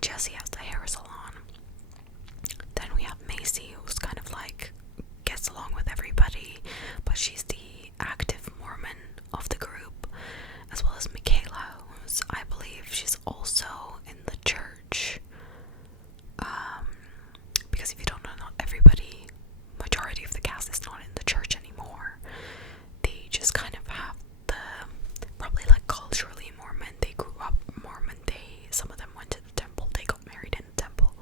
Jesse has the hair salon. Then we have Macy, who's kind of like gets along with everybody, but she's the active Mormon of the group, as well as Michaela, who's, I believe, she's also in the church. Because if you don't know, not everybody, majority of the cast is not in the church anymore. They just kind of have the, probably like culturally Mormon. They grew up Mormon. Some of them went to the temple. They got married in the temple.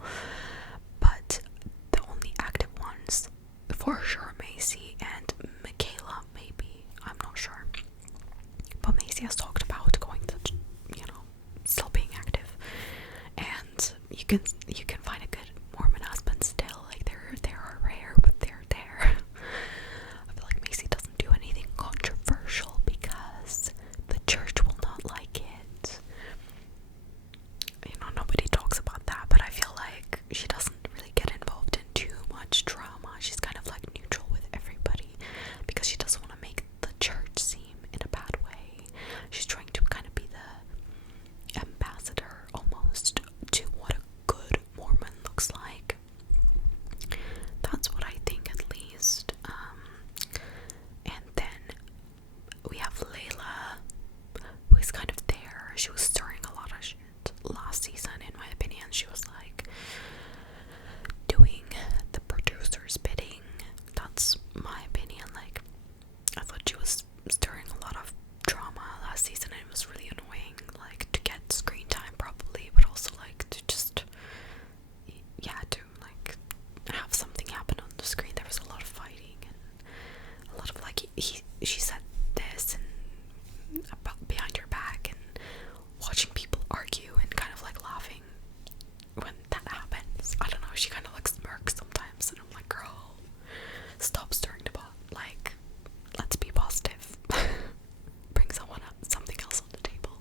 But the only active ones, for sure, Macy and Michaela, maybe. I'm not sure. But Macy has talked about going to, still being active. And you can find a good Mormon husband still. Like, they are rare, but they're there. I feel like Macy doesn't do anything controversial because the church will not like it. Nobody talks about that, but I feel like she doesn't really get involved in too much drama. She's kind of like neutral with everybody because she doesn't want to make the church seem in a bad way. She's trying to kind of be the ambassador almost to what a good Mormon looks like. That's what I think, at least. And then we have Layla, who is kind of there. She was stirring a lot of shit last season, in my opinion. She was like doing the producer's bidding. That's my opinion. Like, I thought she was stirring a lot of drama last season, and it was really annoying, like, to get screen time probably, but also like to just, yeah, to like have something happen on the screen. There was a lot of fighting and a lot of like she said this and about behind her back, and watching people argue and kind of like laughing when that happens. I don't know, she kind of like smirks sometimes, and I'm like, girl, stop stirring the pot. Like, let's be positive. Bring something else on the table.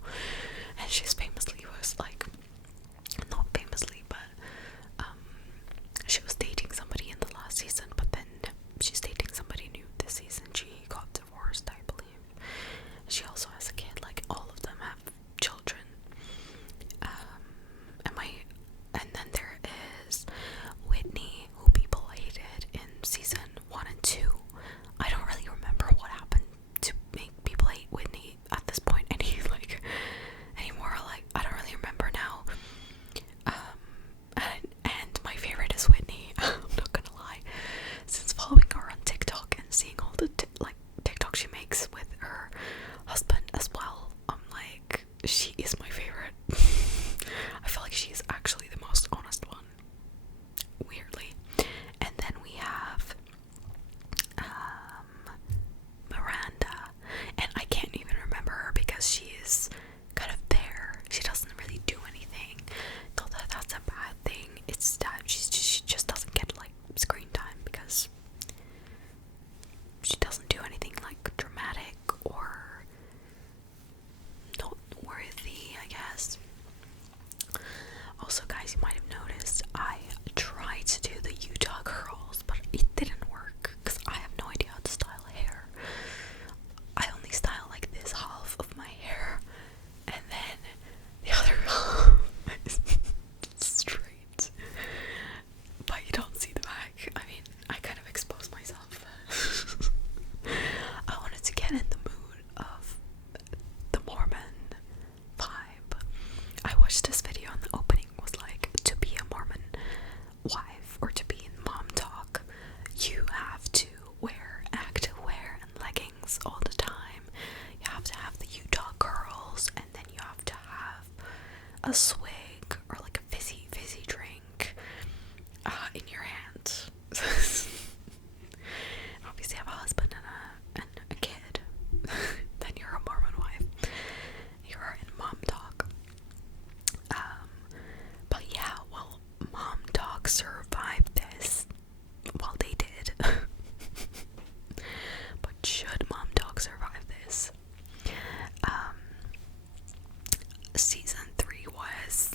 And she's famously was like, not famously, but she was dating somebody in the last season, but then she's dating somebody new this season. She got divorced, I believe. She also has a kid. Like, all of them have children. And then there is Whitney, who people hated in season 1 and 2. I don't really remember what happened to make people hate Whitney at this point anymore. Like, I don't really remember now. And my favorite is Whitney. I'm not gonna lie. Since following her on TikTok and seeing all the TikTok she makes with her husband as well, I'm like, she is my favorite. I feel like she's actually the most honest one, weirdly. And then we have Miranda, and I can't even remember her because she is kind of there. She doesn't really do anything. Not that that's a bad thing. It's that she just doesn't get like screen time because she doesn't do anything like dramatic or noteworthy, I guess. Also, guys, you might have noticed I tried to do the Utah curls, but it didn't work because I have no idea how to style hair. I only style like this half of my hair, and then the other half is straight. But you don't see the back. I mean, I kind of expose myself. I wanted to get in the mood of the Mormon vibe. I watched this video and the opening was like, to be a Mormon wife or to be in mom talk, you have to wear active wear and leggings all the time. You have to have the Utah curls, and then you have to have a swig or like a fizzy drink in your hand. Obviously have a husband and a kid. Then you're a Mormon wife. You're in mom talk. But yeah, well, mom talk survived this. Well, they did. But should mom talk survive this? Season 3 was,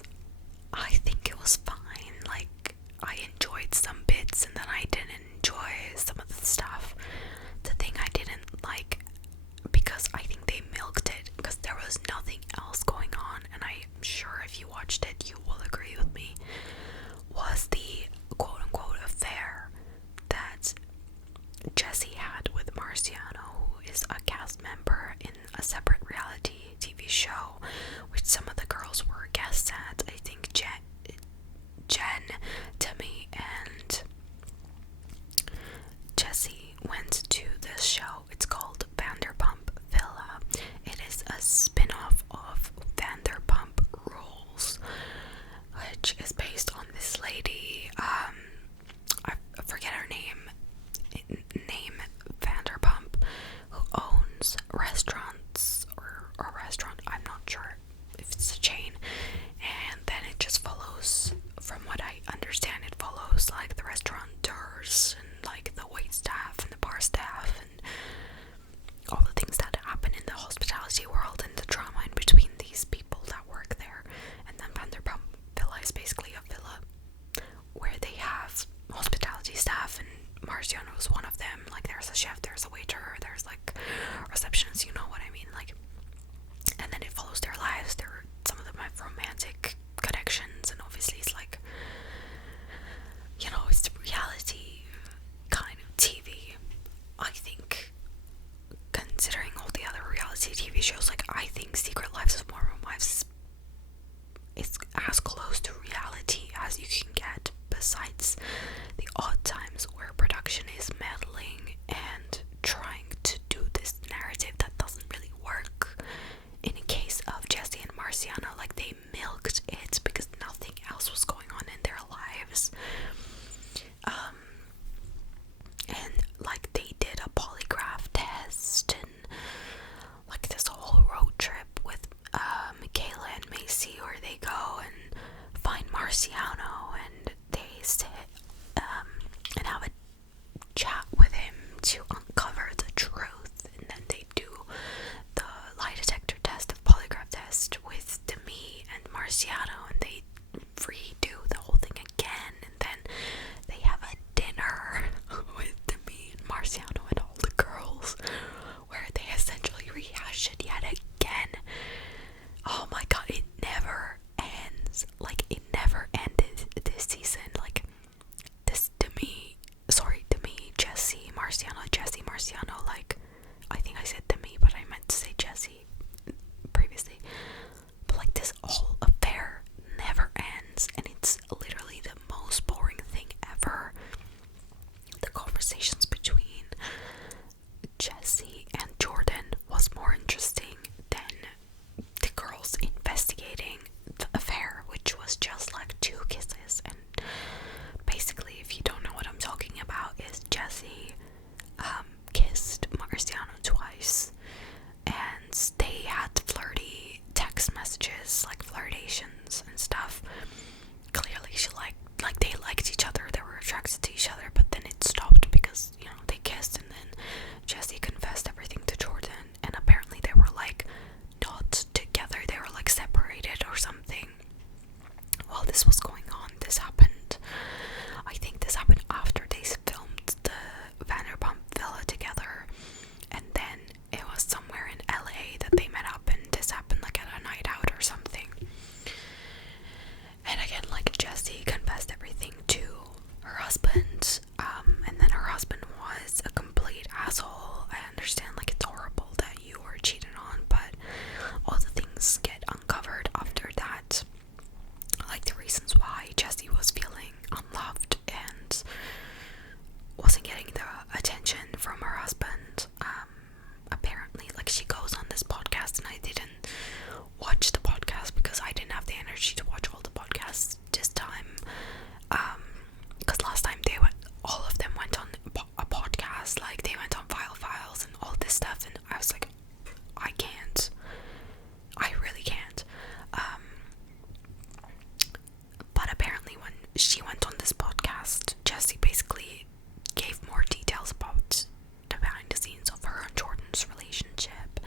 she went on this podcast. Jessie basically gave more details about the behind the scenes of her and Jordan's relationship,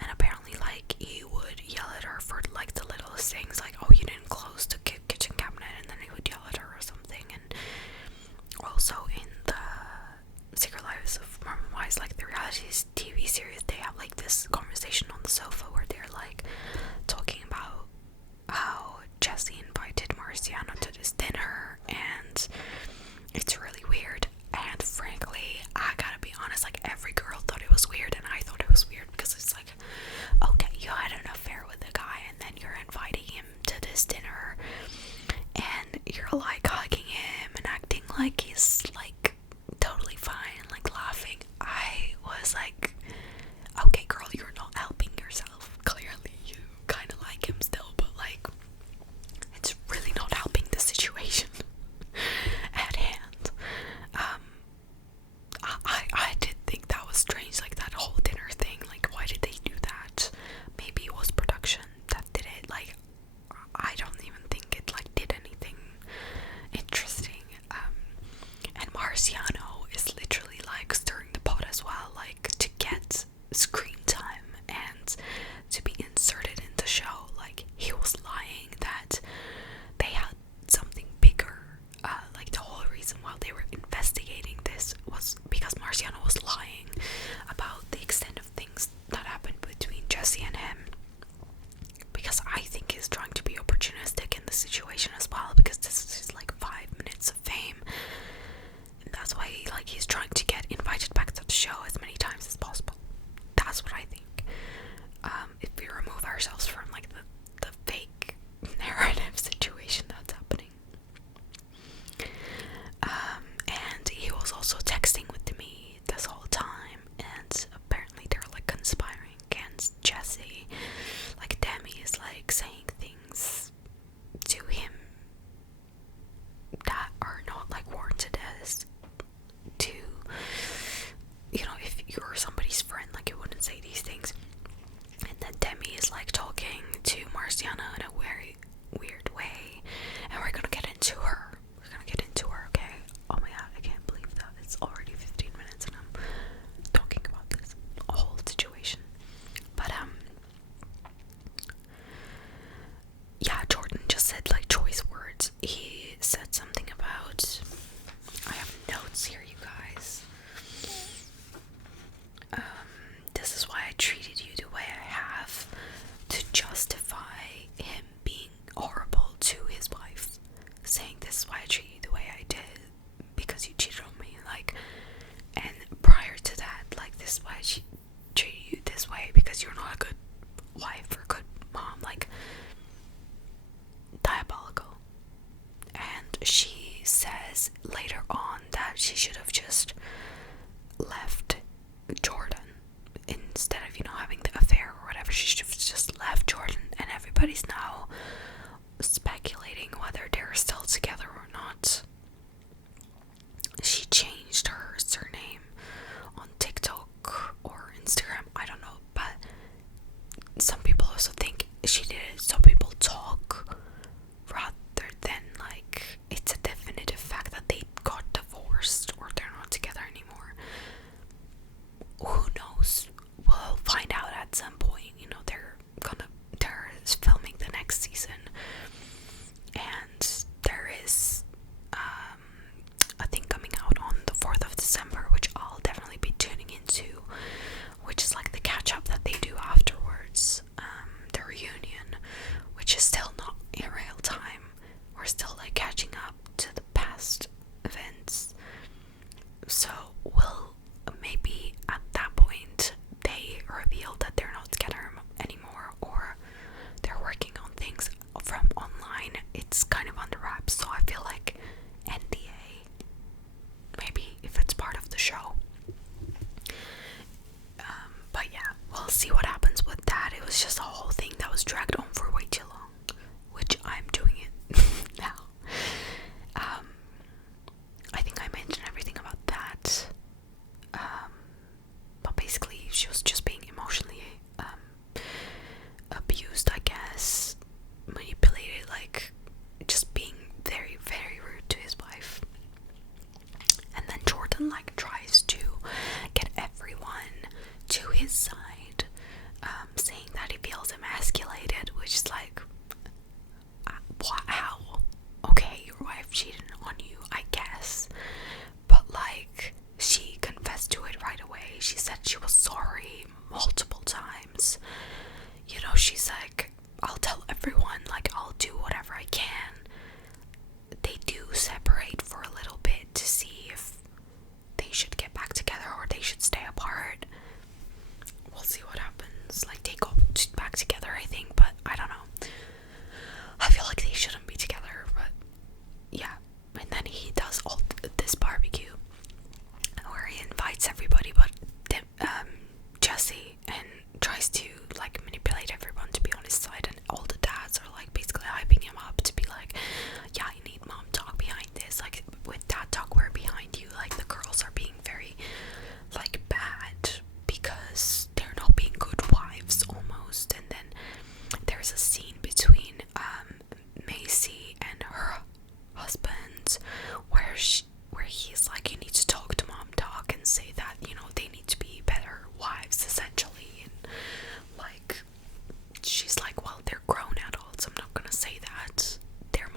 and apparently like he would yell at her for like the littlest things, like, oh, you didn't close the kitchen cabinet, and then he would yell at her or something. And also in the Secret Lives of Mormon Wives, like the reality TV series, they have like this conversation on the sofa where they're like talking about how Jessie invited Marciano to this dinner, and it's really weird. And frankly, I gotta be honest, like every girl thought it was weird, and I thought it was weird because it's like, okay, you had an affair with a guy, and then you're inviting him to this dinner, and you're like hugging him and acting like he's like totally fine, like laughing. I was like, okay, girl, you're not helping yourself. Clearly, you kind of like him still, but like, it's really not helping the situation at hand. I did think that was strange, like that whole dinner thing. Like, why did they do that? Maybe it was production that did it. Like, I don't even think it like did anything interesting. And Marciano is literally like stirring the pot as well, like to get screen time and to be inserted in the show. Like, he was lying that they had something bigger. Like the whole reason why they were investigating this was because Marciano was lying about the extent of things that happened between Jessie and him, because I think he's trying to be opportunistic in the situation as well, because this is like 5 minutes of fame, and that's why he's trying to get invited back to the show as many times as possible. That's what I think. If we remove ourselves from like the fake narrative situation that's happening. And he was also texting with me this whole time, and apparently they're like conspiring against Jessie. Like, Demi is like saying things to him that are not like warranted, as to, you know, if you're somebody's friend, like you wouldn't say these things. And then Demi is like talking to Marciano in a very weird way, and we're gonna get into her. Okay? Oh my god, I can't believe that it's already 15 minutes and I'm talking about this whole situation. But yeah, Jordan just said like choice words. He said something about, I have notes here, you guys. This is why I treated you the way I have, to justify him being horrible to his wife, saying this is why I treat you the way I did, because you cheated on me, like, and prior to that, like, this is why I treat you this way because you're not a good wife or good mom, like, diabolical. And she says later on that she should have just left Jordan instead of, you know, having the affair or whatever. She should have just left Jordan, and everybody's now speculating whether they're still together or not. She changed her surname on TikTok or Instagram, I don't know, but some people also think she did it so people talk, rather than like it's a definitive fact that they got divorced or they're not together anymore. Who knows? We'll find out at some point. You know, they're filming the next season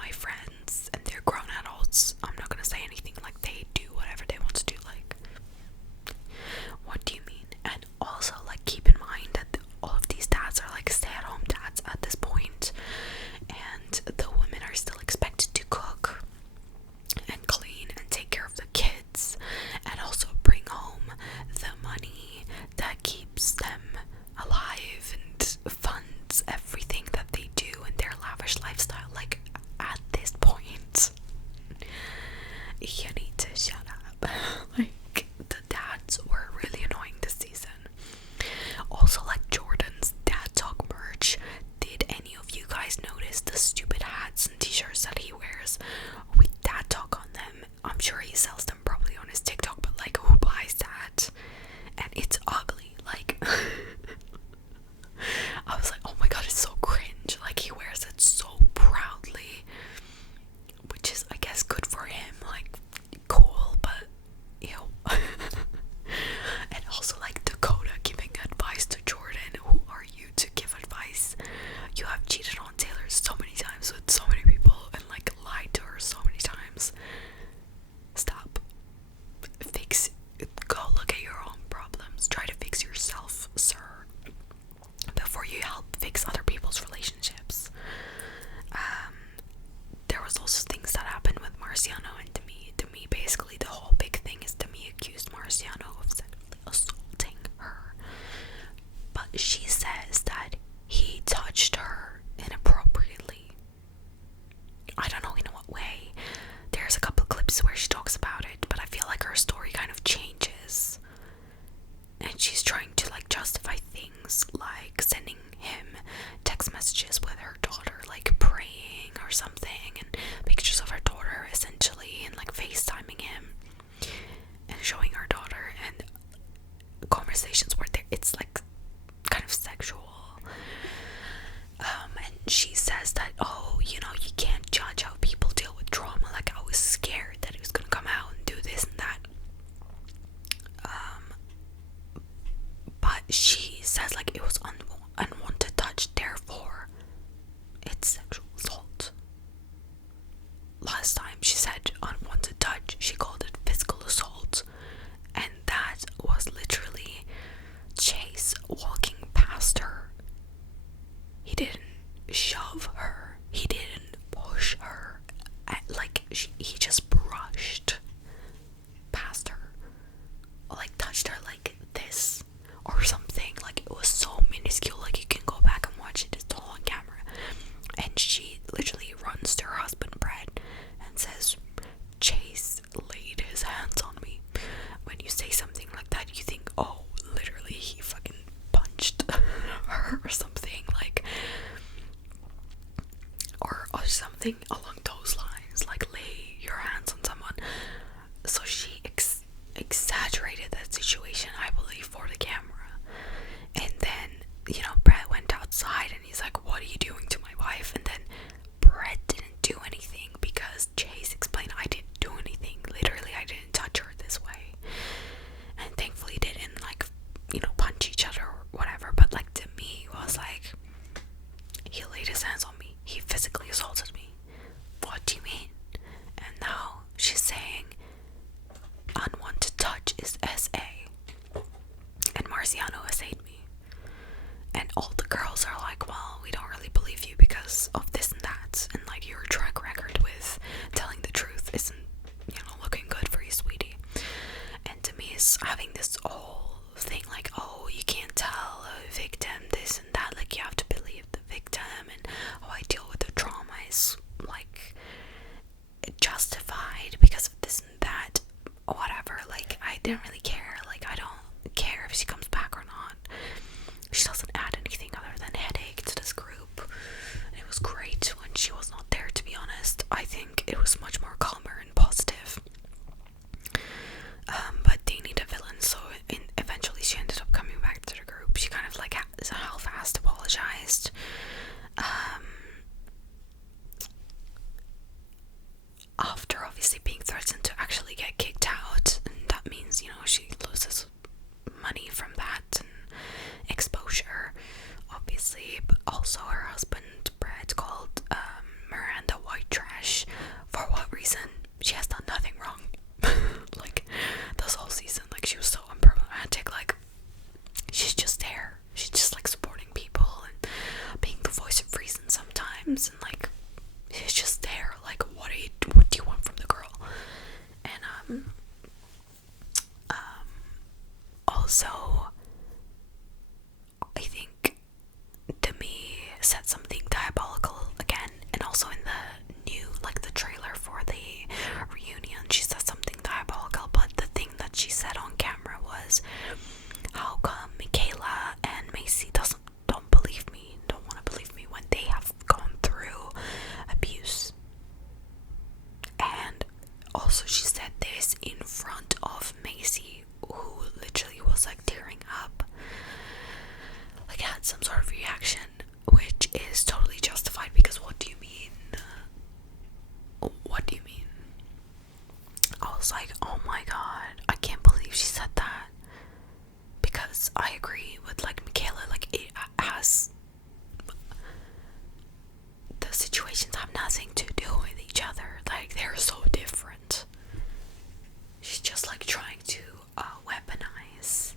my friends, and they're grown adults. I'm not gonna say anything, like, they do whatever they want to do. Like, what do you mean? And also, like, keep in mind that all of these dads are like stay-at-home dads at this point, and the women are still expected to cook and clean and take care of the kids, and also bring home the money that keeps them alive and funds everything that they do in their lavish lifestyle. Like, at this point, you need to shut up. Like, the dads were really annoying this season. Also, like, Jordan's dad talk merch. Did any of you guys notice the stupid hats and t-shirts that he wears with dad talk on them? I'm sure he sells them probably on his TikTok, but like, who buys that? And it's ugly. Like, I was like, oh my god, it's so cringe. Like, he wears it so proudly, which is, I guess, good for him. Like, cool, but ew. And also, like, Dakota giving advice to Jordan. Who are you to give advice? You have cheated on Taylor so many times with so many people and, like, lied to her so many times. Stop. Fix. Go look at your own problems. Try to fix yourself, sir, before you help fix other people's relationships. There was also things that happened with Marciano and Demi. Demi, basically, the whole big thing is Demi accused Marciano of sexually assaulting her. But she says that he touched her inappropriately. I don't know in what way. There's a couple clips where she talks about it, but I feel like her story kind of changes. And she's trying to, like, justify things like sending him text messages with her daughter, like praying or something, and pictures of her daughter essentially, and like FaceTiming him and showing her daughter, and conversations where it's like kind of sexual. And she says that, oh, you know, you can't judge how people deal with trauma. Like, I was scared that he was gonna come out and do this and that. But she says, like, it was unwanted touch, therefore it's sexual assault. Last time she said unwanted touch, she called it physical assault, and that was literally Chase walking past her. He didn't shove her, he didn't push her, like, he just brushed past her, or like touched her like this or something. Like, it was so minuscule. Like, you can go back and watch it, it's all on camera. And she literally runs to her husband Brett and says, Chase laid his hands on me. When you say something like that, you think, oh, literally he fucking punched her or something, like, or something along those lines, like, lay your hands on someone. So she exaggerated that situation, I believe, for the camera. And then, you know, Brett went outside and he's like, what are you doing to my wife? And then Brett didn't do anything because Chase explained, I didn't do anything. Literally, I didn't touch her this way. And thankfully didn't, like, you know, punch each other or whatever. But, like, to me, it was like, he laid his hands on me. He physically assaulted me. What do you mean? And now she's saying unwanted touch is SA. And Marciano SA'd me. And all the girls are like, well, we don't really believe you because of this and that. And, like, your track record with telling the truth isn't, you know, looking good for you, sweetie. And to me, is having this whole thing like, oh, you can't tell a victim this and that. Like, you have to believe the victim, and how I deal with the trauma is, like, justified because of this and that. Whatever. Like, I didn't really care. Like, I don't care if she comes back or not. She doesn't add anything other than headache to this group. And it was great when she was not there, to be honest. I think it was much more calmer and positive. But they need a villain, so eventually she ended up coming back to the group. She kind of, like, half-assed apologized. After obviously being threatened to actually get kicked out, and that means, you know, she was like, oh my god, I can't believe she said that. Because I agree with like Michaela, like it has, the situations have nothing to do with each other. Like they're so different. She's just like trying to weaponize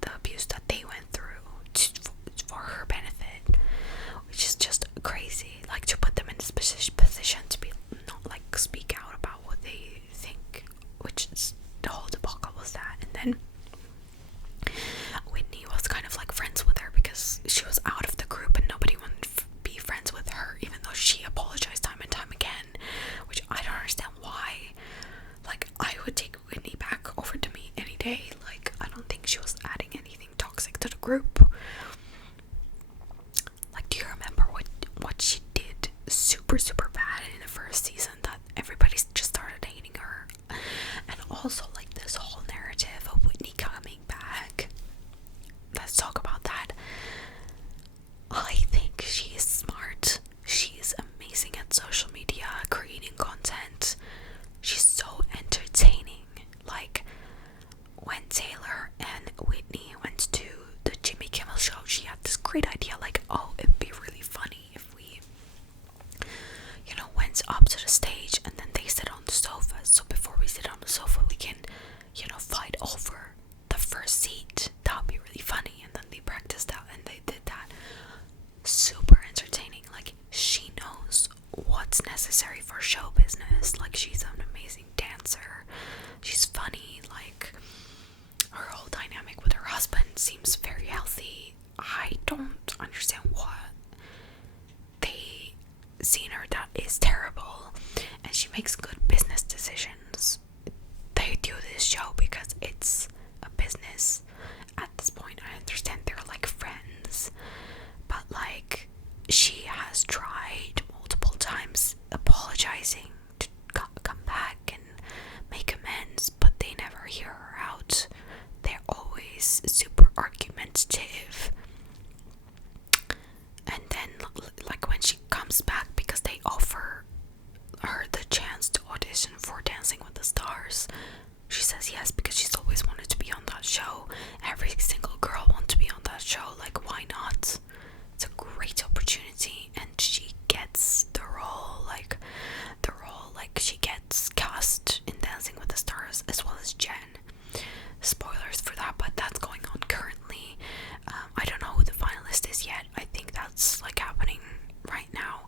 the abuse that they went through for her benefit, which is just crazy. Like to put them in this position to be not like speak out about what they think, which is the whole debacle was that. And then Whitney was kind of like friends with her because she was out of the group and nobody wanted to be friends with her, even though she apologized time and time again, which I don't understand why. Like, I would take Whitney back over to me any day. Like, I don't think she was adding anything toxic to the group. Like, do you remember what she did super bad in the first season that everybody just started hating her? And also, like, this whole narrative of Whitney coming back. Let's talk about that. I think she is smart. She is amazing at social media, creating content. She's so entertaining. Like, when Taylor and Whitney went to the Jimmy Kimmel show, she had this great idea, like, oh, it'd be really funny if we, went up to the stage and then they sit on the sofa. So before we sit on the sofa, we can, fight over the first seat. That would be really funny. And then they practiced that and they did that. Super entertaining. Like, she knows what's necessary for show business. Like, she's an amazing dancer. She's funny. Like, her whole dynamic with her husband seems very healthy. I don't understand what they see in her that is terrible. And she makes good business decisions. They do this show because it's a business. At this point, I understand they're like friends, but like, she has tried multiple times apologizing to come back and make amends, but they never hear her out. They're always super argumentative. And then, like, when she comes back, because they offer her the chance to audition for Dancing with the Stars, she says yes because she's always wanted to be on that show. Every single girl wants to be on that show. Like, why not? It's a great opportunity, and she gets the role. Like, she gets cast in Dancing with the Stars as well as Jen. Spoilers for that, but that's going on currently. I don't know who the finalist is yet. I think that's like happening right now.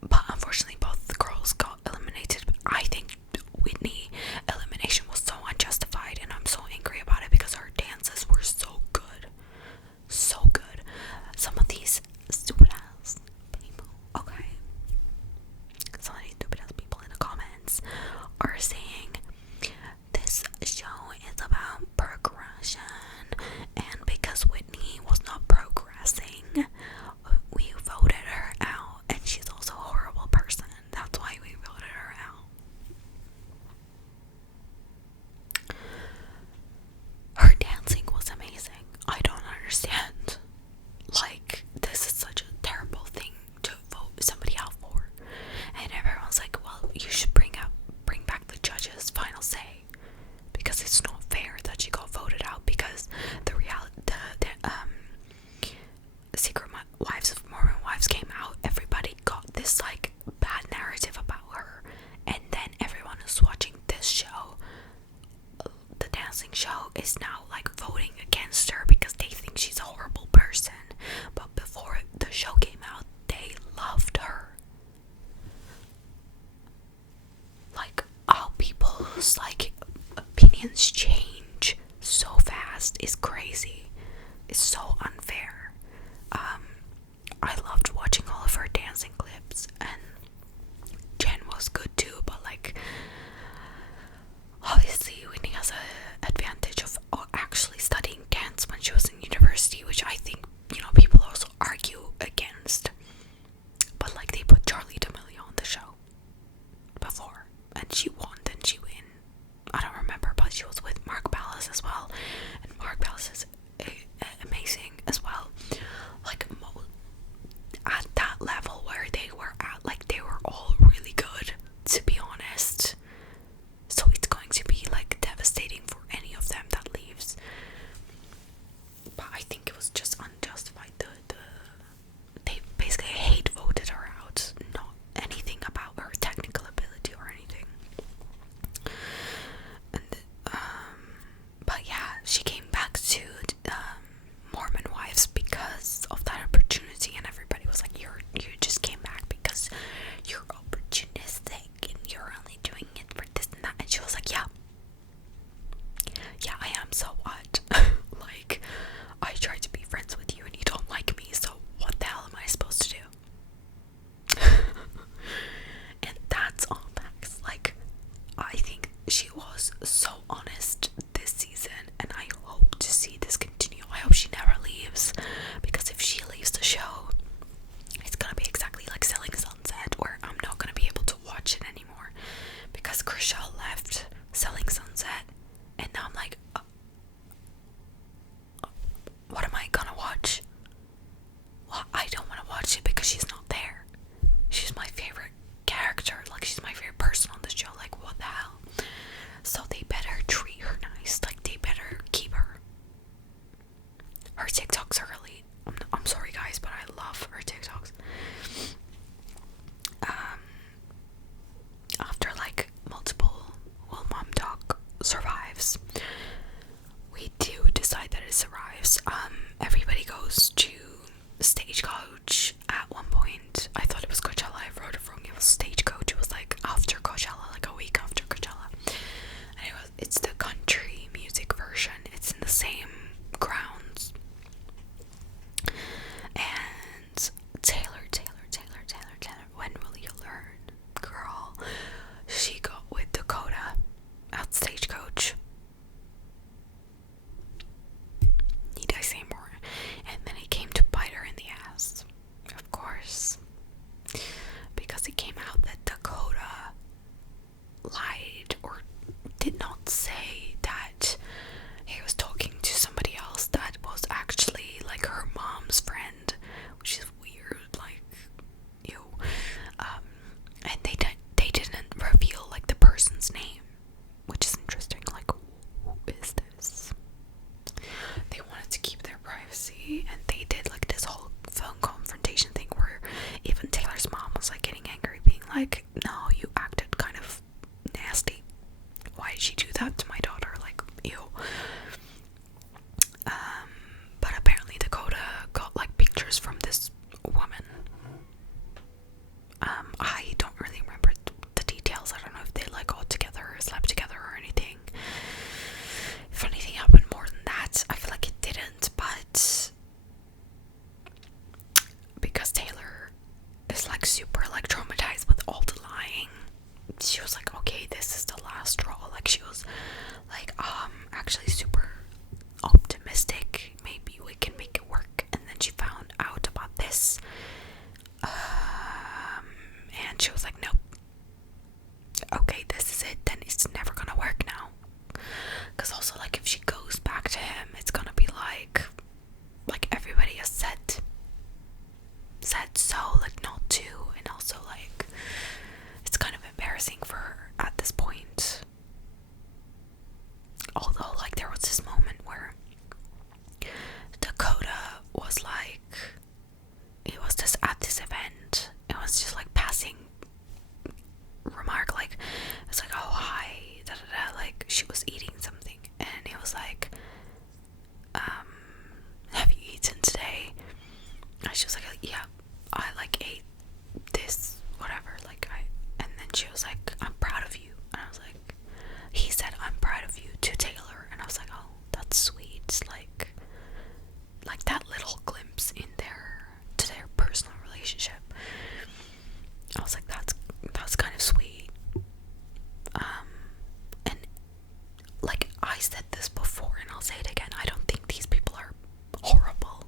But unfortunately, both the girls got eliminated. I think Whitney elimination was so unjustified, and I'm so angry about it because her dances were so good. So good. Some of these stupid ass like, no, you acted kind of nasty. Why did she do that to my daughter? Like, ew. But apparently Dakota got like pictures from this woman. I don't really remember the details. I don't know if they like got together or slept together or anything. If anything happened more than that, I feel like it didn't, but because Taylor is like super like traumatized with all the lying, she was like, okay, this is the last straw. Like, she was like, actually super optimistic, maybe we can make it work. And then she found out about this, and she was like, nope, okay, this is it, then it's never gonna work now. Because also, like, if she goes back to him, it's gonna be like everybody has said so, like, not to. And also, like, it's kind of embarrassing for her at this point. Although, like, there was this moment where Dakota was like, it was just at this event, it was just like passing remark, like, it's like, oh, hi, da da da, like, she was eating something, and it was like, have you eaten today? And she was like, yeah, I like ate this, whatever, like, and then she was like, I'm proud of you. And I was like, he said, I'm proud of you to Taylor. And I was like, oh, that's sweet. Like that little glimpse in their personal relationship. I was like, that's kind of sweet. And like, I said this before and I'll say it again, I don't think these people are horrible.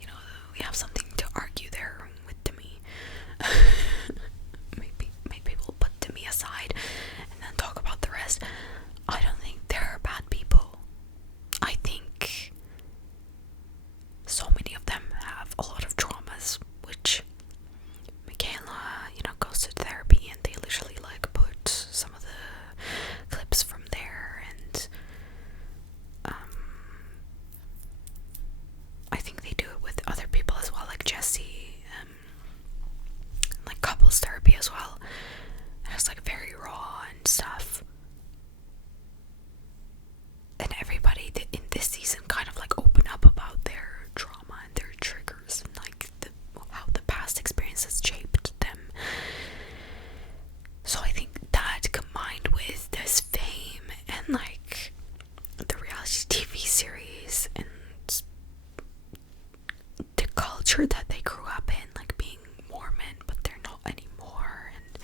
You know, we have something to argue there with Demi. maybe we'll put Demi aside and then talk about the rest. I don't think they're bad people. I think so many of them have a lot of traumas, which Michaela, you know, goes to therapy, and they literally like put some of the clips from there, and I think they do it with other people as well, like Jesse, like couples therapy as well. And it's like very raw and stuff. And everybody in this season kind of like open up about their trauma and their triggers and like how the past experiences shaped them. So I think that combined with this fame and like the reality TV series and the culture that they grew up in, like being Mormon but they're not anymore, and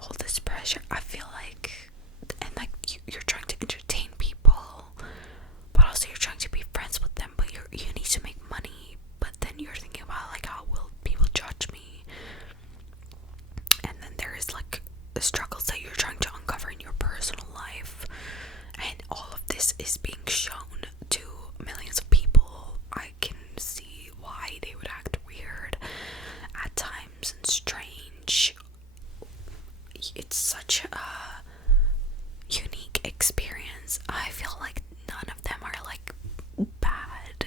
all this pressure, I feel like, and like you're trying to entertain people, but also you're trying to be friends with them, but you need to make money, but then you're thinking about like, how will people judge me? And then there is like the struggles that you're trying to uncover in your personal life, and all of this is being shown to millions of people. I can see why they would act weird at times and strange. It's such a unique experience. I feel like none of them are like bad,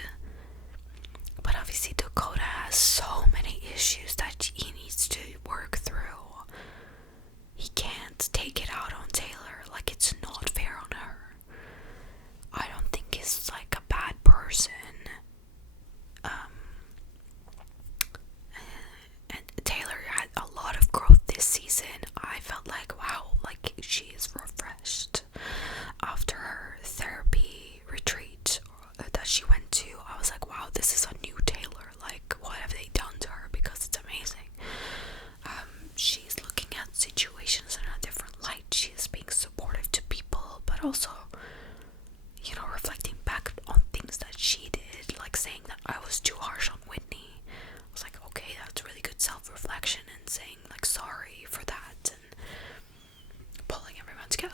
but obviously Dakota has so many issues that he needs to work through. He can't take it out on Taylor. Like, it's not fair on her. I don't think he's like a bad person. And Taylor had a lot of growth this season. I felt like, wow, like she is refreshed after her therapy retreat that she went to. I was like, wow, this is a new Taylor. Like, what have they done to her? Because it's amazing. She's looking at situations in a different light. She's being supportive to people, but also, you know, reflecting back on things that she did, like saying that I was too harsh on Whitney. I was like, okay, that's really good self-reflection, and saying like sorry for that and pulling everyone together.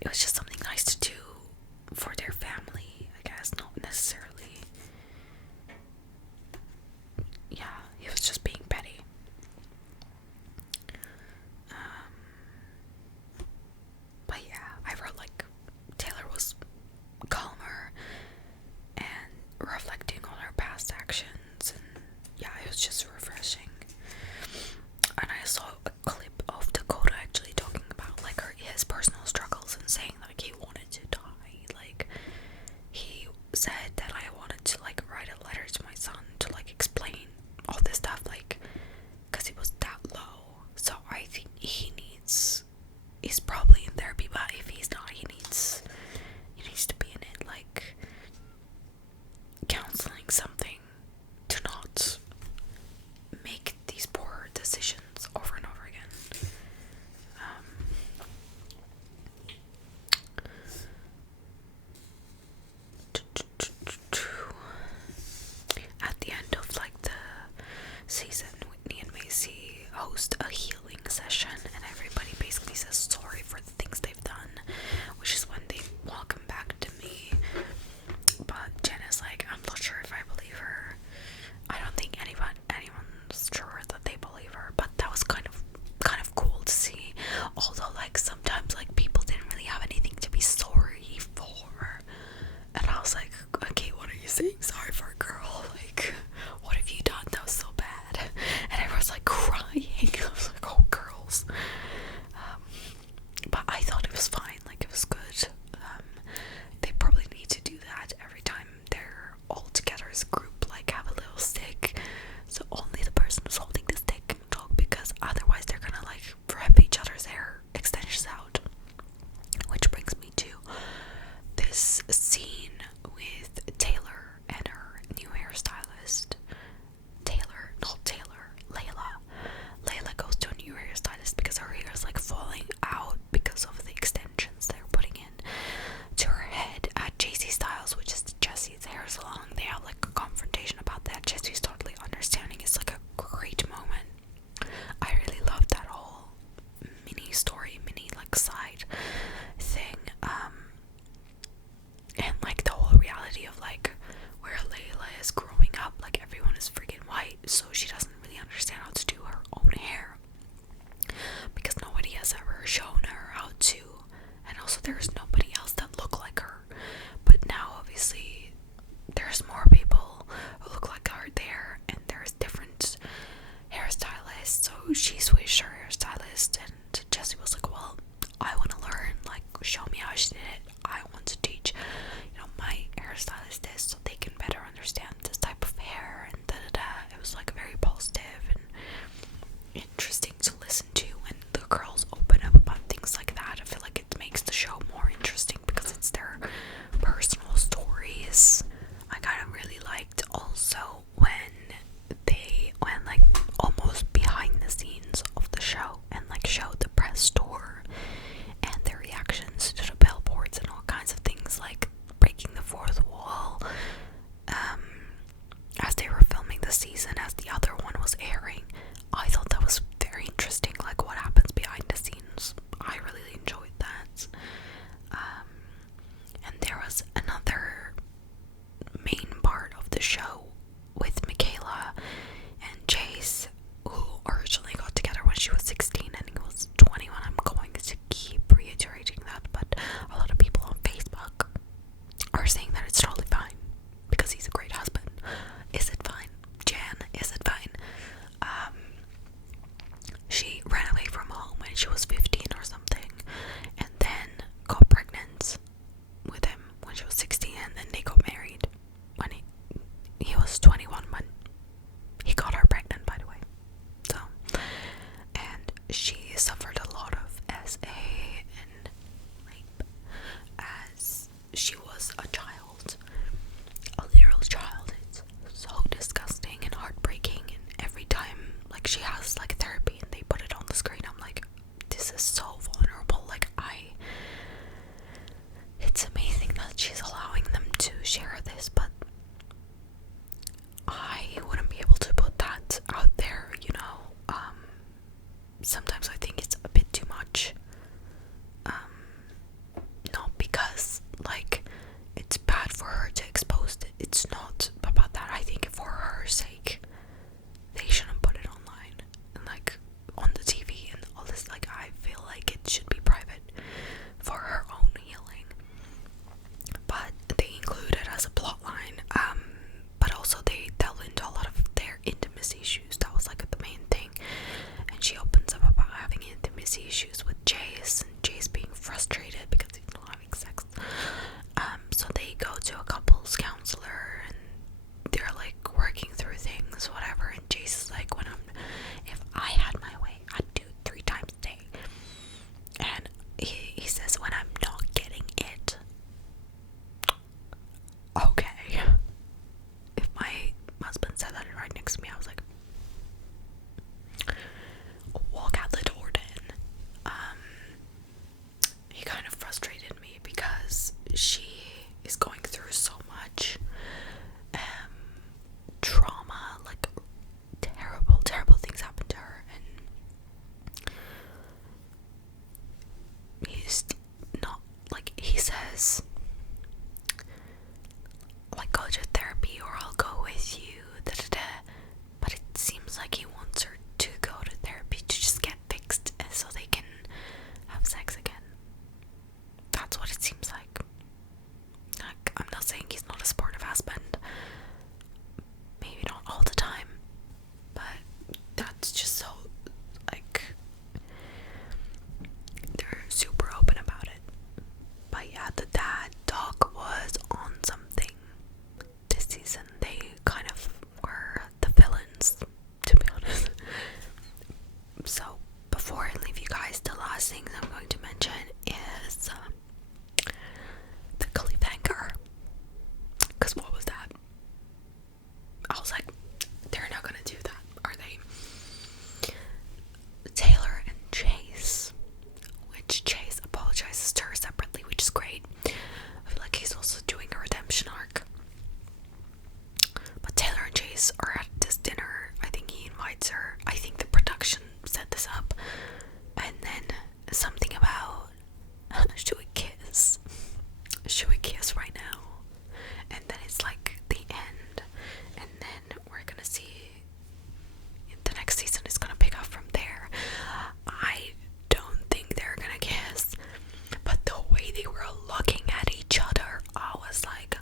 it was just something nice to do for their family, I guess, not necessarily. Yeah, he was just being petty. But yeah, I wrote like Taylor was calmer and reflecting on her past actions, and yeah, it was just refreshing. And I saw a clip of Dakota actually talking about like his personal struggles and saying like he wanted to die. Like he said that I wanted to like write a letter to my son to like explain all this stuff, like because he was that low. So I think he's probably in therapy, but if he's not, he needs to be in it, like counseling something, to not make these poor decisions over and over again. At the end of like the season, Whitney and Macy host a healing session, and everybody basically says sorry for the things they've done, which is when they welcome back to me. But Jen is like, I'm not sure if I believe her. I don't think anyone's sure that they believe her, but that was kind of cool to see. Although like sometimes like people didn't really have anything to be sorry for, and I was like, okay, what are you saying sorry for, girl? Like, what have you done that was so bad? And everyone's like crying. I was like, oh, girls. But I thought it was fine. Like, it was good. They probably need to do that every time they're all together as a group. Like, have a little stick, so only the person who's holding the stick can talk, because otherwise they're gonna like rip each other's hair extensions out. Which brings me to this scene with Taylor and her new hairstylist. Layla. Layla goes to a new hairstylist because her hair is like falling out because of the extensions they're putting in to her head at JC Styles, which is Jesse's hair salon. They have like a confrontation about that. Jesse's totally understanding. It's like a great moment. I really loved that whole mini story, mini like side thing. And like the whole reality of like where Layla is growing up, like everyone is freaking white, so she doesn't really understand how to do her own hair because nobody has ever shown her how to, and also there's nobody else that look like her. But now obviously there's more people who look like her there, and there's different hairstylists, so she switched her hairstylist, and Jesse was like, well, I want to learn, like show me how she did it. I want to teach, my hairstylist this so they can better understand this type of hair, and It was like very positive and interesting to listen to, and the girls open up about things like that. I feel like it makes the show more interesting. was like, go to therapy or I'll go with you, da, da, da. But it seems like he wants her to go to therapy to just get fixed so they can have sex again. That's what it seems like. Like, I'm not saying he's not a supportive husband, maybe not all the time, but that's just so, like, they're super open about it. But yeah, the dad dog was on something this season. They kind of were the villains, to be honest. So before I leave you guys, the last things I'm going to mention is the cliffhanger. Because what was that? I was like, they're not gonna do that, are they? Taylor and Chase, which Chase apologizes to her separately, which is great. I feel like he's also doing a redemption arc. But Taylor and Chase are at this dinner. I think he invites her. I think the production set this up. And then something about, should we kiss? Should we kiss right now? And then it's like the end. And then we're gonna see the next season is gonna pick up from there. I don't think they're gonna kiss, but the way they were looking at each other, I was like,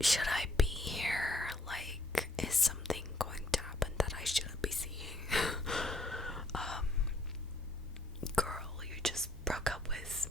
should I be here? Like, is something going to happen that I shouldn't be seeing? Girl, you just broke up with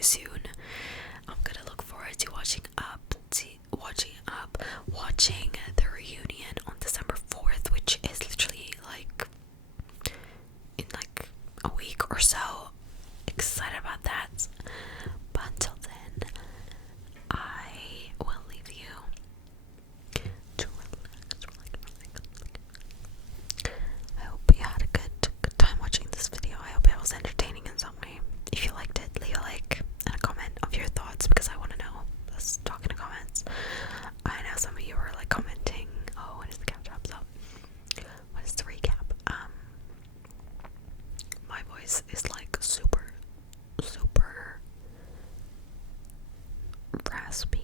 you soon. I'm gonna look forward to watching the reunion on December 4th, which is literally like in like a week or so. Excited about that. But until then, I will leave you to relax. I hope you had a good time watching this video. I hope it was entertaining in some way. If you liked it, leave a like and a comment of your thoughts because I want to know. Let's talk in the comments. I know some of you are like commenting, oh, when is the catch up? So, what is the recap? My voice is like super raspy.